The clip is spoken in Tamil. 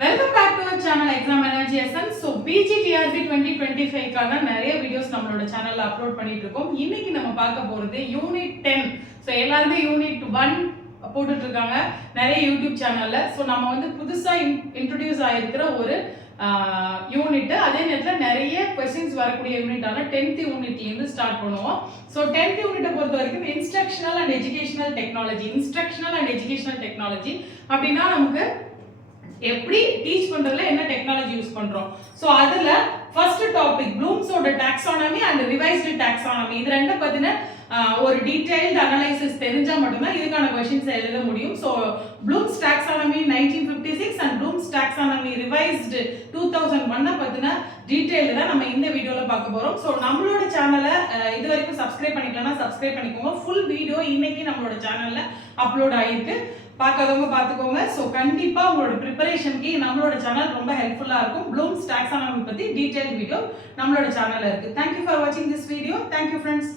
Welcome back to our channel exam energy essence. So PGTRB 2025க்கான நிறைய வீடியோஸ் நம்மளோட சேனல்ல அப்லோட் பண்ணிட்டு இருக்கோம். இன்னைக்கு நம்ம பார்க்க போறது யூனிட் 10. ஸோ எல்லாருமே யூனிட் 1 போட்டுட்டு இருக்காங்க நிறைய யூடியூப் சேனல்ல. ஸோ நம்ம வந்து புதுசா இன்ட்ரோடியூஸ் ஆயிருக்கிற ஒரு யூனிட், அதே நேரத்தில் நிறைய கொஸ்டின்ஸ் வரக்கூடிய யூனிட்டான 10th யூனிட்லேருந்து ஸ்டார்ட் பண்ணுவோம். ஸோ 10th யூனிட்டை பொறுத்த வரைக்கும் இன்ஸ்ட்ரக்ஷனல் அண்ட் எஜுகேஷனல் டெக்னாலஜி அப்படின்னா நமக்கு எப்படி டீச் பண்றதுல என்ன டெக்னாலஜி யூஸ் பண்றோம். சோ அதுல ஃபர்ஸ்ட் டாபிக் ப்ளூம்ஸோட டாக்ஸானமி அண்ட் ரிவைஸ்டு டாக்ஸானமி, இது ரெண்ட பத்தின ஒரு டீடைல்டு அனலைசிஸ் தெரிஞ்சா மட்டும்தான் இதுக்கான क्वेश्चंस எழுத முடியும். So blooms taxonomy 1956 and blooms taxonomy revised 2001 பத்தின டீடைல் தான் நம்ம இந்த வீடியோல பார்க்க போறோம். சோ நம்மளோட சேனலை இது வரைக்கும் சப்ஸ்கிரைப் பண்ணிக்கலனா சப்ஸ்கிரைப் பண்ணிக்கோங்க. ஃபுல் வீடியோ இன்னைக்கு நம்மளோட சேனல்ல அப்லோட் ஆயிருக்கு, பார்க்காதவங்க பார்த்துக்கோங்க. ஸோ கண்டிப்பாக உங்களோட ப்ரிப்பரேஷனுக்கு நம்மளோட சேனல் ரொம்ப ஹெல்ப்ஃபுல்லாக இருக்கும். ப்ளூம்ஸ் டாக்ஸானமி பற்றி டீடைல் வீடியோ நம்மளோட சேனலில் இருக்குது. தேங்க்யூ ஃபார் வாட்சிங் திஸ் வீடியோ. Thank you friends.